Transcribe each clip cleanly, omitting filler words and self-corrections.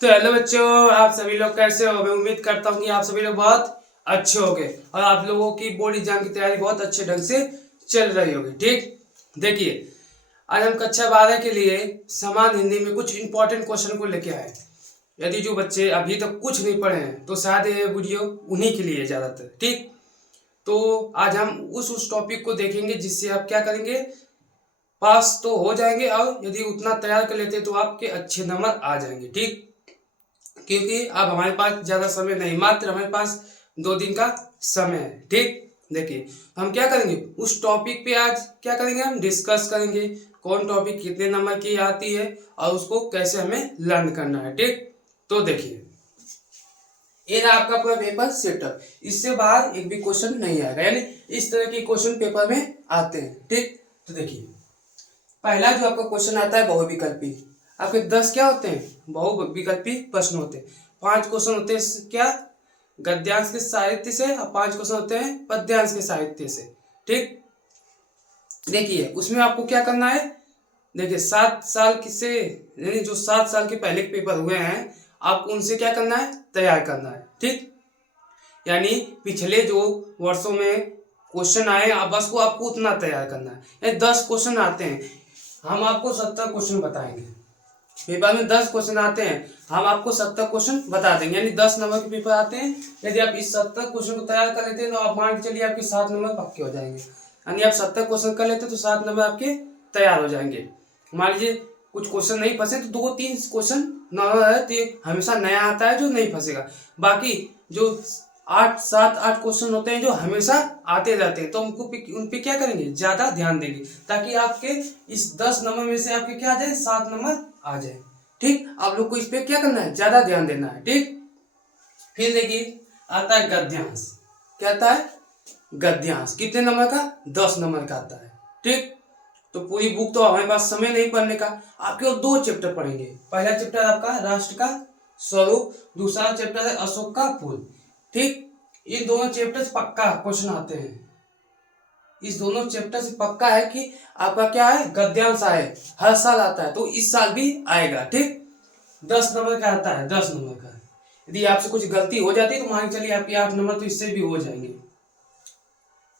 तो हेलो बच्चों, आप सभी लोग कैसे हो। मैं उम्मीद करता हूँ कि आप सभी लोग बहुत अच्छे होंगे और आप लोगों की बोर्ड एग्जाम की तैयारी बहुत अच्छे ढंग से चल रही होगी। ठीक, देखिए आज हम कक्षा 12 के लिए समान हिंदी में कुछ इंपॉर्टेंट क्वेश्चन को लेके आए। यदि जो बच्चे अभी तक कुछ नहीं पढ़े हैं तो शायद ये वीडियो उन्हीं के लिए ज़्यादातर। ठीक, तो आज हम उस टॉपिक को देखेंगे जिससे आप क्या करेंगे, पास तो हो जाएंगे और यदि उतना तैयार कर लेते तो आपके अच्छे नंबर आ जाएंगे। ठीक, क्योंकि अब हमारे पास ज़्यादा समय नहीं, मात्र हमारे पास 2 दिन का समय है। ठीक, देखिए हम क्या करेंगे, उस टॉपिक पे आज क्या करेंगे, हम डिस्कस करेंगे कौन टॉपिक कितने नंबर की आती है और उसको कैसे हमें लर्न करना है। ठीक, तो देखिए ये रहा आपका पूरा पेपर सेटअप। इससे बाहर एक भी क्वेश्चन नहीं आएगा, यानी इस तरह के क्वेश्चन पेपर में आते हैं। ठीक, तो देखिए पहला जो आपका क्वेश्चन आता है बहुविकल्पी। आपके 10 क्या होते हैं, बहुविकल्पी प्रश्न होते हैं। 5 क्वेश्चन होते हैं क्या, गद्यांश के साहित्य से, और 5 क्वेश्चन होते हैं पद्यांश के साहित्य से। ठीक, देखिए उसमें आपको क्या करना है, देखिए 7 साल से, यानी जो 7 साल के पहले के पेपर हुए हैं आपको उनसे क्या करना है, तैयार करना है। ठीक, यानी पिछले जो वर्षों में क्वेश्चन आए आप बस को आपको उतना तैयार करना है। यानी 10 क्वेश्चन आते हैं, हम आपको 70 क्वेश्चन बताएंगे। पेपर में 10 क्वेश्चन आते हैं, हम आपको 70 क्वेश्चन बता देंगे, यानी 10 नंबर के पेपर आते हैं। यदि आप इस 70 क्वेश्चन को तैयार कर लेते हैं तो आप मान के चलिए आपके 7 नंबर पक्के हो जाएंगे। यानी आप 70 क्वेश्चन कर लेते हैं तो 7 नंबर आपके तैयार हो जाएंगे। मान लीजिए कुछ क्वेश्चन नहीं फंसे तो 2-3 क्वेश्चन नॉर्मल है, तो ये हमेशा नया आता है जो नहीं फंसेगा। बाकी जो 7-8 क्वेश्चन होते हैं जो हमेशा आते रहते हैं, तो उनको उन पे क्या करेंगे, ज्यादा ध्यान देंगे ताकि आपके इस 10 नंबर में से आपके क्या आ जाए, 7 नंबर आ जाए। ठीक, आप लोग को इस पे क्या करना है, ज्यादा ध्यान देना है। ठीक, फिर देखिए आता है गद्यांश। क्या आता है, गद्यांश कितने नंबर का, 10 नंबर का आता है। ठीक, तो पूरी बुक तो हमारे पास समय नहीं पढ़ने का, आपके और 2 चैप्टर पढ़ेंगे। पहला चैप्टर आपका राष्ट्र का स्वरूप, दूसरा चैप्टर है अशोक का फूल। ठीक, ये दोनों चैप्टर से पक्का क्वेश्चन आते हैं। इस दोनों चैप्टर से पक्का है कि आपका क्या है, गद्यांश आए, हर साल आता है, तो इस साल भी आएगा। ठीक, 10 नंबर का आता है, 10 नंबर का। यदि आपसे कुछ गलती हो जाती है तो मान के चलिए आपके 8 नंबर तो इससे भी हो जाएंगे।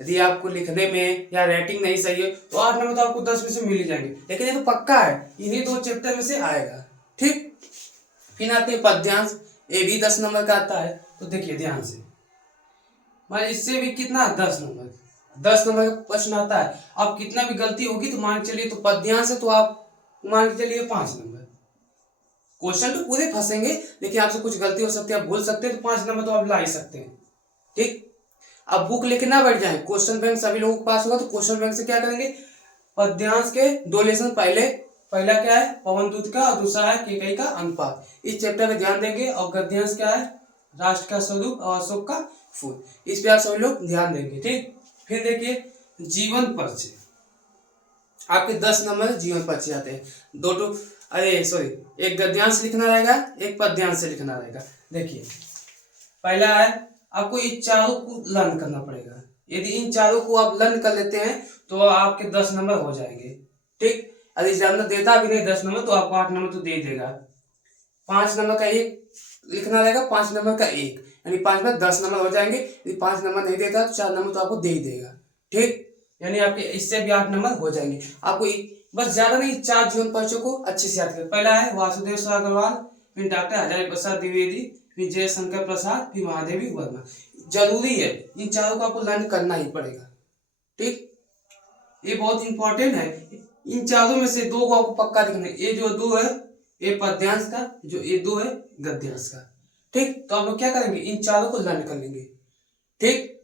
यदि आपको लिखने में या राइटिंग नहीं सही है तो 8 नंबर तो आपको 10 में से मिल ही जाएंगे, लेकिन ये तो पक्का है इन्हीं 2 चैप्टर में से आएगा। ठीक, फिर आते हैं पद्यांश, ये भी 10 नंबर का आता है। तो देखिए ध्यान से, मान इससे भी कितना, 10 नंबर, 10 नंबर का प्रश्न आता है। अब कितना भी गलती होगी तो मान के चलिए, तो पद्यांश है तो आप मान के चलिए 5 नंबर। क्वेश्चन तो पूरे फंसेंगे लेकिन आपसे कुछ गलती हो सकती है, आप भूल सकते हैं, तो 5 नंबर तो आप ला ही सकते हैं। ठीक, अब बुक लेके ना बैठ जाए, क्वेश्चन बैंक सभी लोगों के पास होगा, तो क्वेश्चन बैंक से क्या करेंगे, पद्यांश के 2 लेसन पहला क्या है, पवन दूत का, और दूसरा है केकई का अनुपात। इस चैप्टर में ध्यान देंगे। और गद्यांश क्या है, राष्ट्र का स्वरूप और अशोक का फूल, इस पे आप सभी लोग ध्यान देंगे। ठीक, फिर देखिए जीवन परिचय, आपके 10 नंबर जीवन परिचय आते हैं। एक गद्यांश लिखना रहेगा, एक पद्यांश से लिखना रहेगा। देखिए पहला है, आपको इन चारों को लर्न करना पड़ेगा। यदि इन चारों को आप लर्न कर लेते हैं तो आपके 10 नंबर हो जाएंगे। ठीक, यदि एग्जामिनर देता भी नहीं 10 नंबर तो आपको 8 नंबर तो दे देगा। 5 नंबर का एक लिखना रहेगा, 5 नंबर का एक, यानी 5 में 10 नंबर हो जाएंगे। यदि 5 नंबर नहीं देता तो 4 नंबर तो आपको दे ही देगा। ठीक, यानी आपके इससे भी 8 नंबर हो जाएंगे। आपको बस ज्यादा नहीं, 4 जीवन परिचय को अच्छे से याद कर। पहला है वासुदेव अग्रवाल, फिर डॉक्टर हजारी प्रसाद द्विवेदी, फिर जयशंकर प्रसाद, फिर महादेवी वर्मा। जरूरी है, इन चारों को आपको लर्न करना ही पड़ेगा। ठीक, ये बहुत इंपॉर्टेंट है। इन चारों में से 2 को आपको पक्का लिखना है। ये जो 2 है ये पद्यांश का, जो ये 2 है गद्यांश का। ठीक, तो आप लोग क्या करेंगे, इन चारों को लर्न कर लेंगे। ठीक,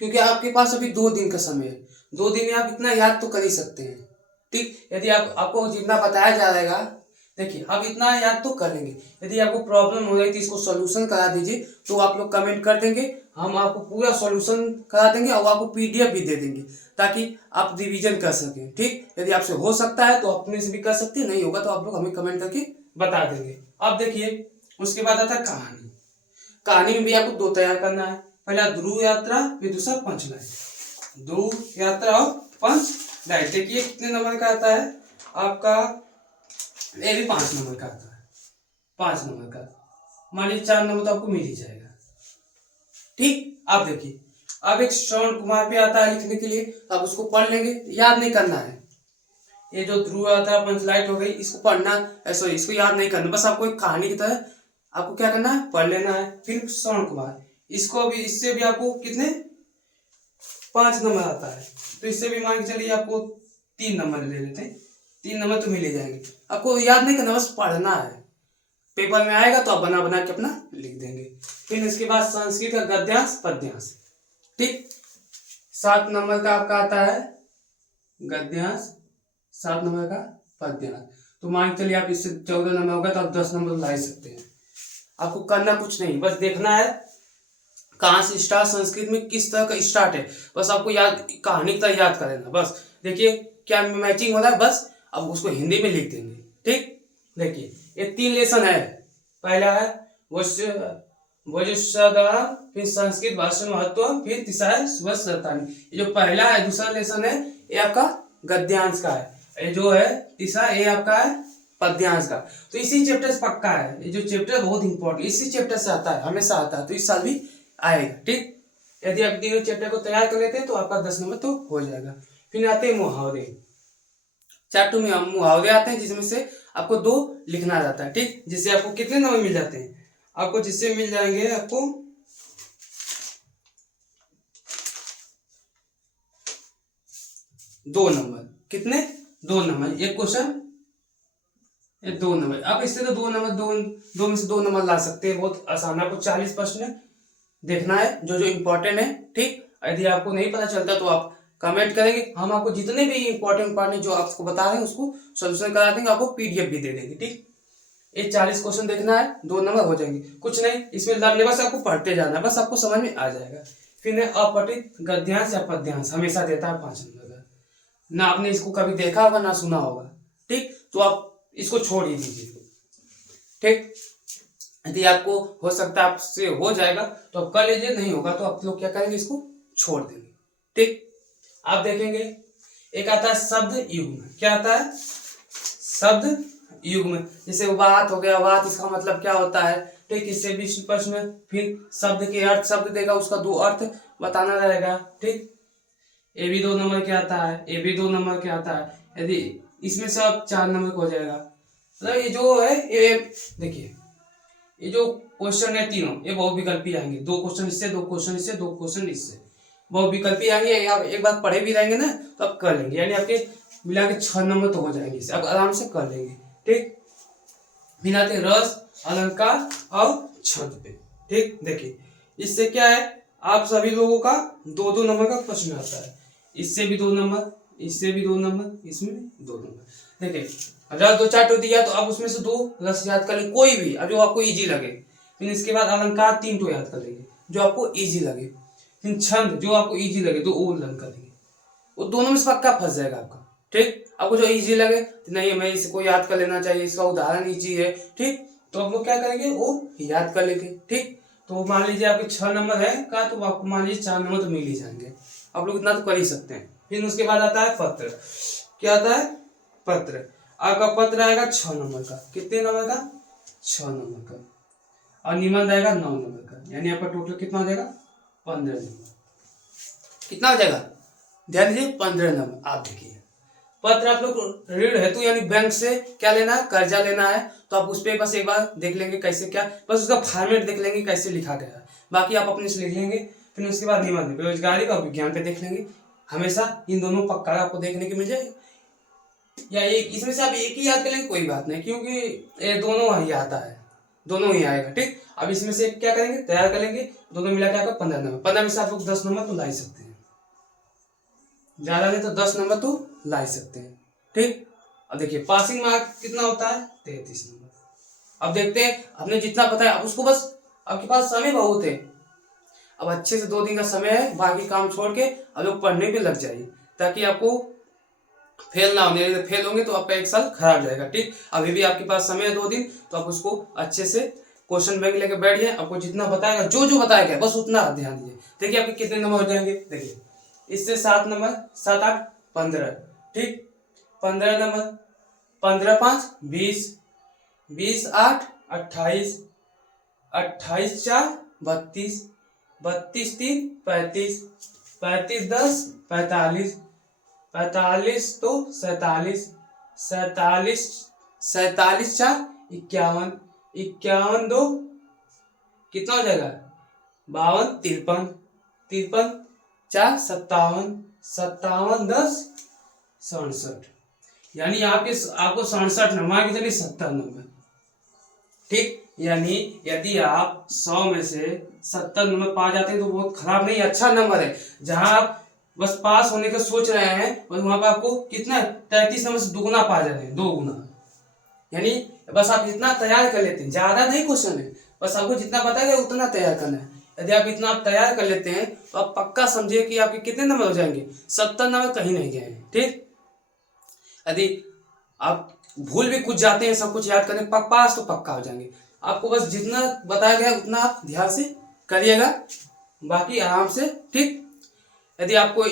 क्योंकि आपके पास अभी 2 दिन का समय है, 2 दिन में आप इतना याद तो कर ही सकते हैं। ठीक, यदि आपको जितना बताया जा रहेगा, देखिए आप इतना याद तो कर लेंगे। यदि आपको प्रॉब्लम हो रही थी इसको सॉल्यूशन करा दीजिए, तो आप लोग कमेंट कर देंगे, हम आपको पूरा सॉल्यूशन करा देंगे और आपको पीडीएफ भी दे देंगे ताकि आप रिवीजन कर सकें। ठीक, यदि आपसे हो सकता है तो अपने से भी कर सकते हैं, नहीं होगा तो आप लोग हमें कमेंट करके बता देंगे। अब देखिए उसके बाद आता है कहानी। कहानी में भी आपको 2 तैयार करना है, पहला ध्रुव यात्रा, फिर दूसरा पंचलाइन। ध्रुव यात्रा और पंचलाइन। देखिए कितने नंबर का आता है आपका, ये भी 5 नंबर का आता है। 5 नंबर का, मान लीजिए 4 नंबर तो आपको मिल ही जाएगा। ठीक, आप देखिए अब एक श्रवण कुमार पे आता है लिखने के लिए, तो आप उसको पढ़ लेंगे, याद नहीं करना है। ये जो ध्रुव आता है पंचलाइट हो गई, इसको पढ़ना, सॉरी इसको याद नहीं करना, बस आपको एक कहानी की तरह आपको क्या करना है, पढ़ लेना है। फिर श्रवण कुमार, इसको भी, इससे भी आपको कितने 5 नंबर आता है, तो इससे भी मान के चलिए आपको 3 नंबर ले लेते हैं, 3 नंबर तो मिल ही जाएंगे। आपको याद नहीं करना, बस पढ़ना है, पेपर में आएगा तो आप बना बना के अपना लिख देंगे। फिर इसके बाद संस्कृत का गद्यांश पद्यांश, ठीक 7 नंबर का आपका आता है गद्यांश, 7 नंबर का पद्यांश, तो मान के चलिए आप इससे 14 नंबर होगा तो आप 10 नंबर ला सकते हैं। आपको करना कुछ नहीं, बस देखना है कहाँ से स्टार्ट, संस्कृत में किस तरह का स्टार्ट है, बस आपको याद, कहानी की तरह याद कर लेना। बस देखिए क्या मैचिंग हो रहा है, बस अब उसको हिंदी में लिख देंगे। ठीक, देखिए ये 3 लेसन है, पहला है वजुषदान, फिर संस्कृत भाषा महत्व, फिर तीसरा है स्वशतानी। ये जो पहला है, दूसरा लेसन है, ये आपका गद्यांश का है, ये जो है तीसरा ये आपका है पद्यांश का। तो इसी चैप्टर से पक्का है, ये जो चैप्टर बहुत इंपॉर्टेंट, इसी चैप्टर से आता है, हमेशा आता है, तो इस साल भी आएगा। ठीक, यदि आप तीनों चैप्टर को तैयार कर लेते हैं तो आपका 10 नंबर तो हो जाएगा। फिर आते हैं मुहावरे, 4 में मुहावरे आते हैं, जिसमें से आपको 2 लिखना रहता है। ठीक, जिससे आपको कितने नंबर मिल जाते हैं, आपको जिससे मिल जाएंगे आपको 2 नंबर। कितने? 2 नंबर, एक क्वेश्चन 2 नंबर। आप इससे तो 2 नंबर, दो में से 2 नंबर ला सकते हैं, बहुत आसान है। आपको 40 प्रश्न देखना है जो जो इम्पोर्टेंट है। ठीक, यदि आपको नहीं पता चलता तो आप कमेंट करेंगे, हम आपको जितने भी इम्पोर्टेंट जो आपको बता रहे हैं उसको सोल्यूशन करा देंगे, आपको पीडीएफ भी दे देंगे। ठीक, ये 40 क्वेश्चन देखना है, 2 नंबर हो जाएंगे, कुछ नहीं इसमें लड़ने, बस आपको पढ़ते जाना है, बस आपको समझ में आ जाएगा। फिर अपठित गद्यांश या पद्यांश हमेशा देता है 5 नंबर का, ना आपने इसको कभी देखा होगा ना सुना होगा। ठीक, तो आप इसको छोड़ ही दीजिए। ठीक, यदि आपको हो सकता है आपसे हो जाएगा तो आप कर लीजिए, नहीं होगा तो आप लोग क्या करेंगे, इसको छोड़ देंगे। ठीक, आप देखेंगे एक आता है शब्द युग्म, क्या आता है शब्द युग्म, जैसे वात हो गया, वात इसका मतलब क्या होता है। ठीक, इससे भी प्रश्न, फिर शब्द के अर्थ, शब्द देगा उसका 2 अर्थ बताना रहेगा। ठीक, ये भी 2 नंबर के आता है, ये भी 2 नंबर के आता है, यदि इसमें सब 4 नंबर का हो जाएगा। मतलब ये जो है, ये देखिए ये जो क्वेश्चन है तीनों, ये बहुविकल्पी आएंगे, 2 क्वेश्चन इससे, 2 क्वेश्चन इससे, 2 क्वेश्चन इससे, बहुविकल्पी आएंगे। आप एक बार पढ़े भी रहेंगे ना तो आप कर लेंगे, यानी आपके मिला के 6 नंबर तो हो जाएंगे, इसे आप आराम से कर लेंगे। ठीक, फिर आते रस, अलंकार और छंद पे। ठीक, देखिए इससे क्या है, आप सभी लोगों का 2-2 नंबर का प्रश्न आता है, इससे भी 2 नंबर, इससे भी 2 नंबर, इसमें भी 2 नंबर। देखिए रस 2 4 दिया तो आप उसमें से 2 रस याद कर लेंगे, कोई भी अब जो आपको इजी लगे। फिर इसके बाद अलंकार 3 तो याद कर लेंगे जो आपको इजी लगे। फिर छंद जो आपको इजी लगे तो वो लर्न कर लेंगे, वो दोनों में से पक्का फंस जाएगा आपका। ठीक, आपको जो इजी लगे नहीं मैं इसको याद कर लेना चाहिए, इसका उदाहरण इजी है, ठीक, तो आप लोग क्या करेंगे, वो याद कर लेंगे। ठीक, तो मान लीजिए आपके 6 नंबर है का, तो आपको मान लीजिए 4 नंबर तो मिल ही जाएंगे, आप लोग इतना तो कर ही सकते हैं। फिर उसके बाद आता है पत्र, क्या आता है पत्र, आपका पत्र आएगा 6 नंबर का, कितने नंबर का 6 नंबर का, और निबंध आएगा 9 नंबर का, यानी आपका टोटल कितना हो जाएगा 15 नंबर। कितना हो जाएगा, ध्यान दीजिए 15 नंबर। आप देखिए पत्र आप लोग ऋण हेतु यानी बैंक से क्या लेना है, कर्जा लेना है, तो आप उस पर बस एक बार देख लेंगे कैसे क्या, बस उसका फॉर्मेट देख लेंगे कैसे लिखा गया है, बाकी आप अपने से लिख लेंगे। फिर उसके बाद निबंध बेरोजगारी का विज्ञान पे देख लेंगे, हमेशा इन दोनों पक्का आपको देखने को मिल जाएगा, या एक इसमें से आप एक ही याद कर लेंगे कोई बात नहीं, क्योंकि ये दोनों ही आता है, दोनों ही आएगा। ठीक, अब इसमें से क्या करेंगे, तैयार कर लेंगे, दोनों मिला के आपका 15 नंबर, 15 में से आप लोग 10 नंबर तो ला ही सकते हैं, ज्यादा नहीं तो 10 नंबर तो ला ही सकते हैं। ठीक, अब देखिए पासिंग मार्क कितना होता है 33 नंबर। अब देखते हैं आपने जितना पता है, अब उसको बस आपके पास समय बहुत है, अब अच्छे से 2 दिन का समय है, बाकी काम छोड़ के अब लोग पढ़ने पे लग जाइए, ताकि आपको फेल ना होने, फेल होंगे तो आपका 1 साल खराब जाएगा। ठीक, अभी भी आपके पास समय है 2 दिन, तो आप उसको अच्छे से क्वेश्चन बैंक लेके बैठ जाए, आपको जितना बताएगा जो जो बताएगा बस उतना ध्यान दीजिए। देखिए आपके कितने नंबर हो जाएंगे, देखिए इससे 7 नंबर, 7 8 15, ठीक 15 नंबर, 15 5 20, 20 8 28, 28 4 32, 32 3 35, 35 10 45, 45 2 47, 47, 47 4 51, 51 2 कितना हो जाएगा 52, 53, 53 4 57, 57 10 67। यानी आपको 67 नंबर मान के चलिए 70 नंबर। ठीक, यानी यदि आप 100 में से 70 नंबर पा जाते हैं तो बहुत खराब नहीं, अच्छा नंबर है। जहां आप बस पास होने का सोच रहे हैं और वहां पर आपको कितना 33 नंबर से दुगुना पा जा रहे हैं, 2 गुना। यानी बस आप इतना तैयार कर लेते हैं, ज्यादा नहीं क्वेश्चन है, बस आपको जितना पता है उतना तैयार करना है। यदि आप इतना तैयार कर लेते हैं तो आप पक्का समझिए कि आपके कितने नंबर हो जाएंगे, 70 नंबर कहीं नहीं गए हैं। ठीक, यदि आप भूल भी कुछ जाते हैं सब कुछ याद करने पास तो पक्का हो जाएंगे। आपको बस जितना बताया गया उतना आप ध्यान से करिएगा, बाकी आराम से। ठीक, यदि आपको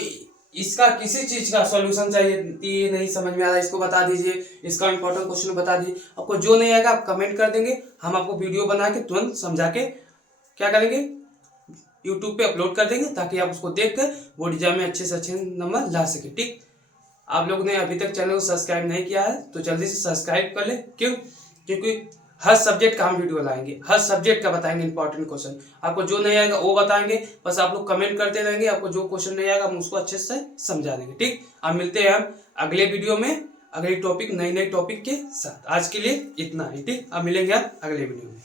इसका किसी चीज का सॉल्यूशन चाहिए, ये नहीं समझ में आ रहा इसको बता दीजिए, इसका इंपॉर्टेंट क्वेश्चन बता दीजिए, आपको जो नहीं आएगा आप कमेंट कर देंगे, हम आपको वीडियो बना के तुरंत समझा के क्या करेंगे यूट्यूब पे अपलोड कर देंगे, ताकि आप उसको देख कर बोर्ड एग्जाम में अच्छे से अच्छे नंबर ला सके। ठीक, आप लोगों ने अभी तक चैनल को सब्सक्राइब नहीं किया है तो जल्दी से सब्सक्राइब कर ले। क्यों? क्योंकि हर सब्जेक्ट का हम वीडियो लाएंगे, हर सब्जेक्ट का बताएंगे इंपॉर्टेंट क्वेश्चन। आपको जो नहीं आएगा वो बताएंगे, बस आप लोग कमेंट करते रहेंगे, आपको जो क्वेश्चन नहीं आएगा हम उसको अच्छे से समझा देंगे। ठीक, अब मिलते हैं हम अगले वीडियो में अगले टॉपिक नई टॉपिक के साथ। आज के लिए इतना ही। ठीक, अब मिलेंगे आप अगले वीडियो में।